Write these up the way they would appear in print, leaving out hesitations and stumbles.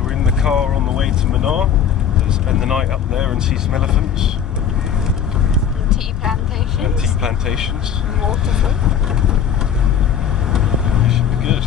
so we're in the car on the way to Munar to spend the night up there and see some elephants. And tea plantations. And tea plantations. And waterfalls. It should be good.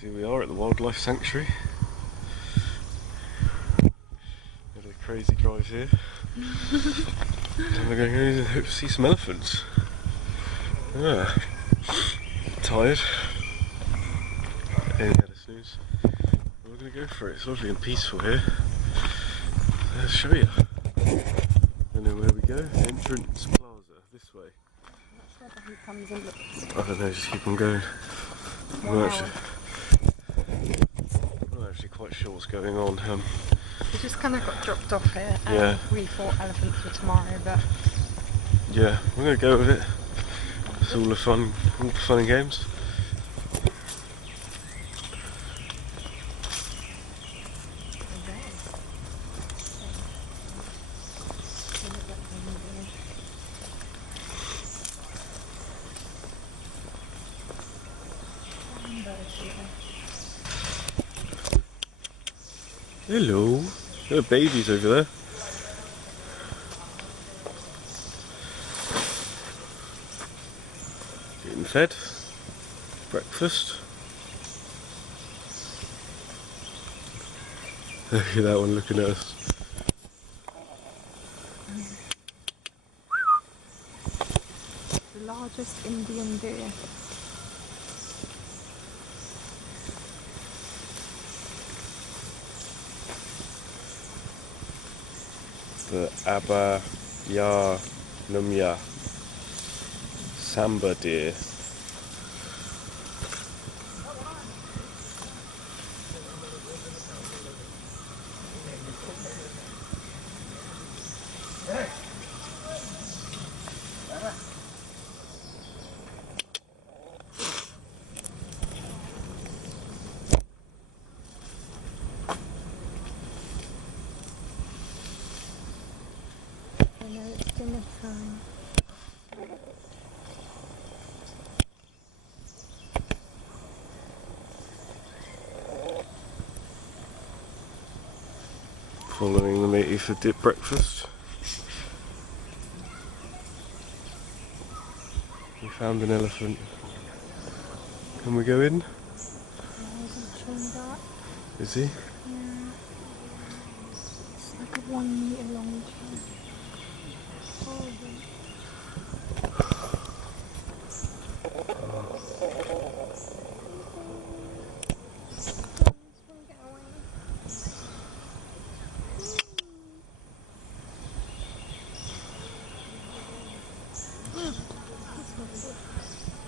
Here we are at the wildlife sanctuary. Had a crazy drive here. And we're going to see some elephants. Ah, tired. Only had a snooze. We're going to go for it. It's lovely and peaceful here. I'll show you. And then where we go? Entrance Plaza. This way. I'm not sure who comes and looks. I don't know. Just keep on going. Wow. I'm not actually quite sure what's going on. We just kind of got dropped off here. Yeah. We thought elephants were tomorrow, but yeah, we're going to go with it. It's all the fun and games. Hello. There are babies over there. Getting fed. Breakfast. Look at that one looking at us. the largest Indian deer. The Numya Samba deer. It's dinner time. Following the matey for dip breakfast. We found an elephant. Can we go in? Is he? Yeah. It's like a 1 metre long chain.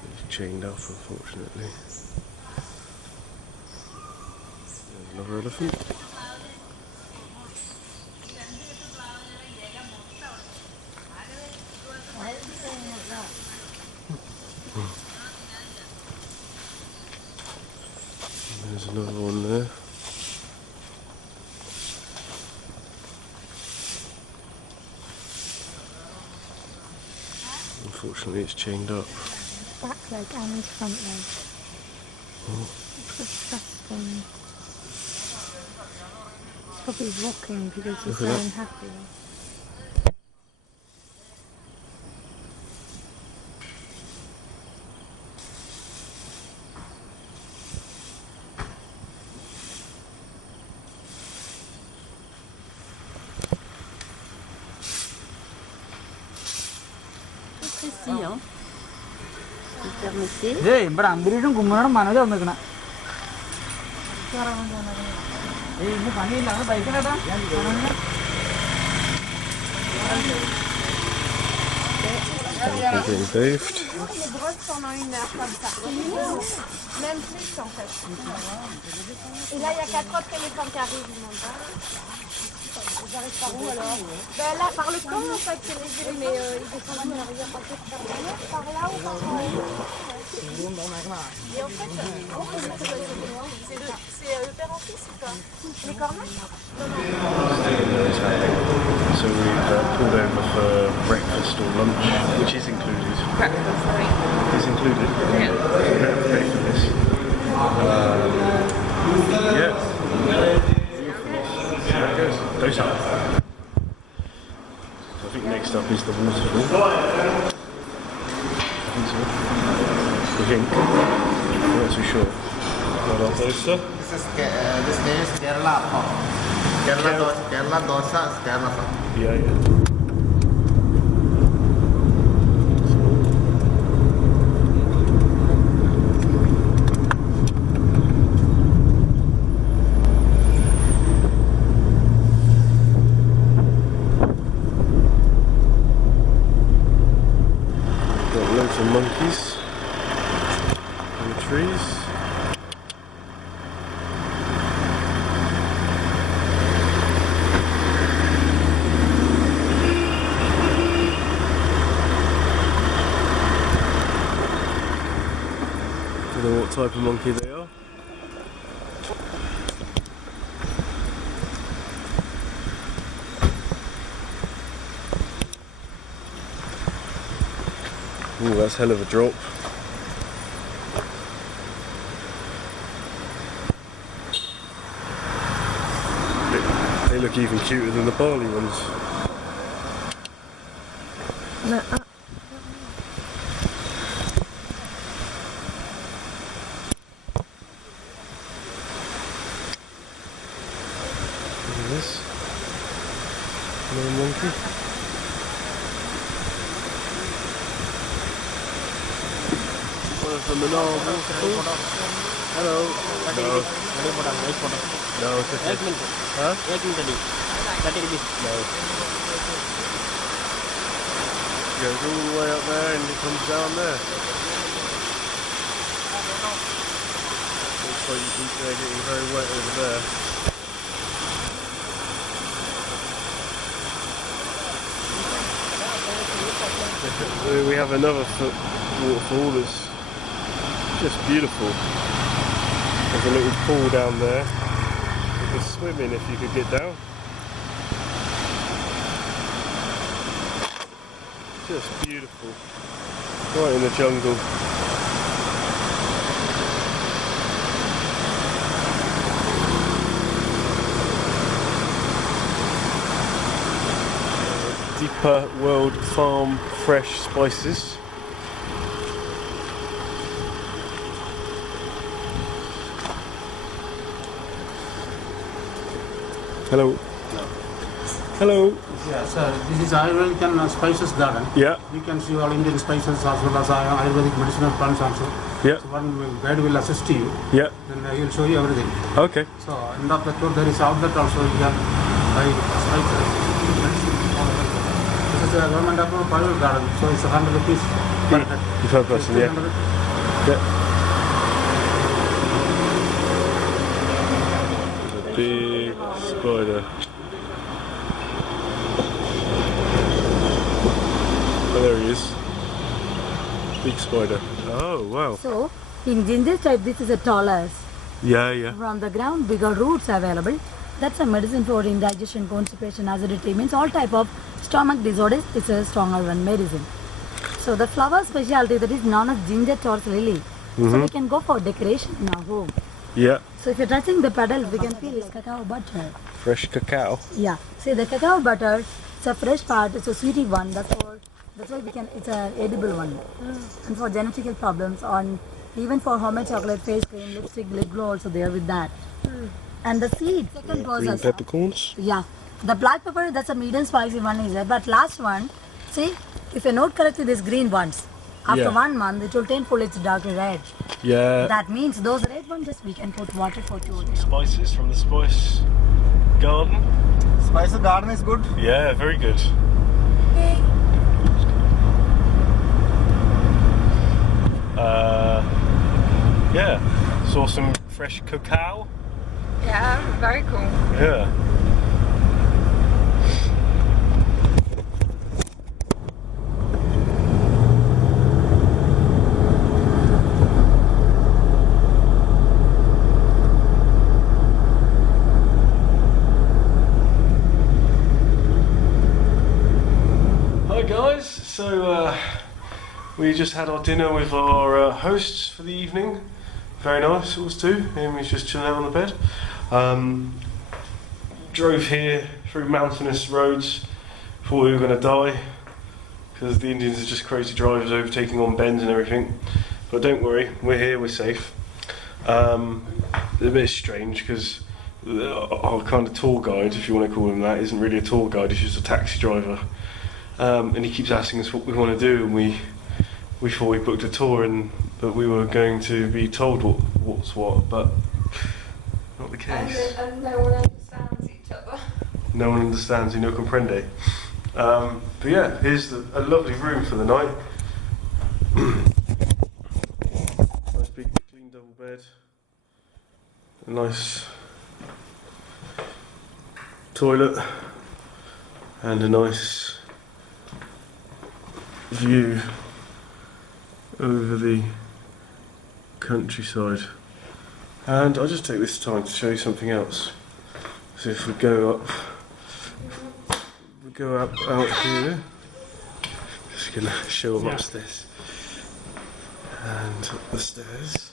He's chained up, unfortunately. There's another elephant. There's another one there. Unfortunately, it's chained up. Back leg and his front leg. Oh. It's disgusting. He's probably rocking because he's so unhappy. Hey, but I'm reading Munar Manager. Hey, you funny lang, bike na ba? I'm getting bathed. Les brosses pendant 1 heure comme ça. Même plus en fait. Et là, il y a 4 autres éléphants qui arrivent. Ils montent pas. J'arrive par où alors? Ben là, par le camp en fait, c'est les îles, mais ils descendent dans la rivière par là ou par là. Et en fait, c'est le père en fils ou pas? Les cornets? So we've pulled over for breakfast or lunch, which is included. Breakfast, sorry. Is included? Yeah. We're ready for this. Yeah. See how it goes. Those up. I think next up is the waterfall. I think so. I think. I'm not too sure. What are those, sir? This name is Kerala. Kerala dosa, Kerala. Yeah, yeah. Got loads of monkeys in the trees. Don't know what type of monkey they are. Ooh, that's hell of a drop. They look even cuter than the barley ones. No, Look at this. Little monkey. One of the Munar waterfalls. Hello. No. No, it's okay. Huh? No. Goes all the way up there and it comes down there. Looks like they're getting very wet over there. We have another waterfall that's just beautiful. There's a little pool down there. You could swim in if you could get down. Just beautiful. Right in the jungle. Deeper World Farm fresh spices. Hello. Hello. Yeah, sir. This is Ayurvedic spices garden. Yeah. You can see all Indian spices as well as Ayurvedic medicinal plants also. Yeah. So one guide will assist you. Yeah. Then he will show you everything. Okay. So end of the tour there is outlet also. You can buy spices. This is a government approved private garden. So it's 100 rupees per head. Per person, yeah. 300. Yeah. There's a big spider. Oh, there he is. Big spider. Oh, wow. So, in ginger type, this is the tallest. Yeah, yeah. From the ground, bigger roots available. That's a medicine for indigestion, constipation, acidity, means all type of stomach disorders. It's a stronger one medicine. So the flower specialty that is known as ginger torch lily. So we can go for decoration in our home. Yeah. So if you're touching the petals, we can feel it's cacao butter. Fresh cacao. Yeah. See the cacao butter, it's a fresh part, it's a sweetie one. That's why we can. It's a edible one. And for genetical problems, on even for homemade chocolate, face cream, lipstick, lip glow, also there with that. And the seed, second Green process. peppercorns. Yeah. The black pepper, that's a medium spicy one is there. But last one, see, if you note correctly, these green ones. After Yeah. 1 month, it will turn full, it's dark red. Yeah. That means those red ones, just we can put water for 2 days. Spices from the spice garden. Spice garden is good. Yeah, very good. Yeah, saw some fresh cacao. Yeah, very cool. Yeah. Hi guys, so we just had our dinner with our hosts for the evening. Very nice, it was too. Him was just chilling out on the bed. Drove here through mountainous roads. Thought we were going to die because the Indians are just crazy drivers, overtaking on bends and everything. But don't worry, we're here, we're safe. It's a bit strange because our kind of tour guide, if you want to call him that, isn't really a tour guide, he's just a taxi driver. And he keeps asking us what we want to do, and we thought we booked a tour and that we were going to be told what's what, but not the case. And no one understands each other. No one understands, y no comprende. But yeah, here's a lovely room for the night. Nice big clean double bed. A nice toilet. And a nice view over the countryside. And I'll just take this time to show you something else. So if we go up, out here, just gonna show them upstairs and up the stairs.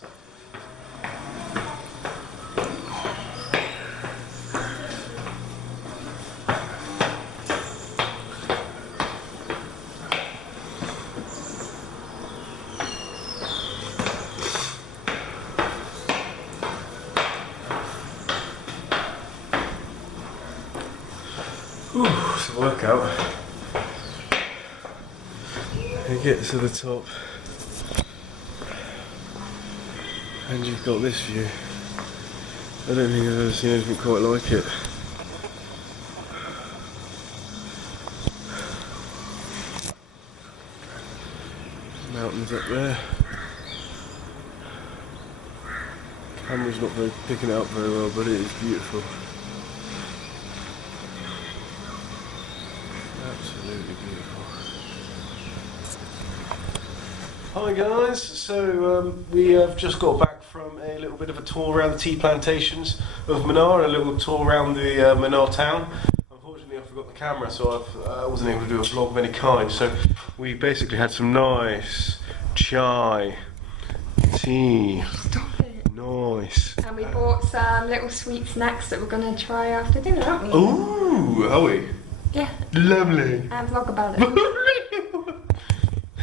It's a workout. You get to the top and you've got this view. I don't think I've ever seen anything quite like it. Mountains up there. Camera's not very picking it up very well, but it is beautiful. Absolutely beautiful. Hi guys, so we have just got back from a little bit of a tour around the tea plantations of Munar, a little tour around the Munar town. Unfortunately I forgot the camera, so I wasn't able to do a vlog of any kind, so we basically had some nice chai, tea. Stop it. Nice. And we bought some little sweet snacks that we're going to try after dinner, aren't we? Ooh, are we? Yeah. Lovely. And vlog about it.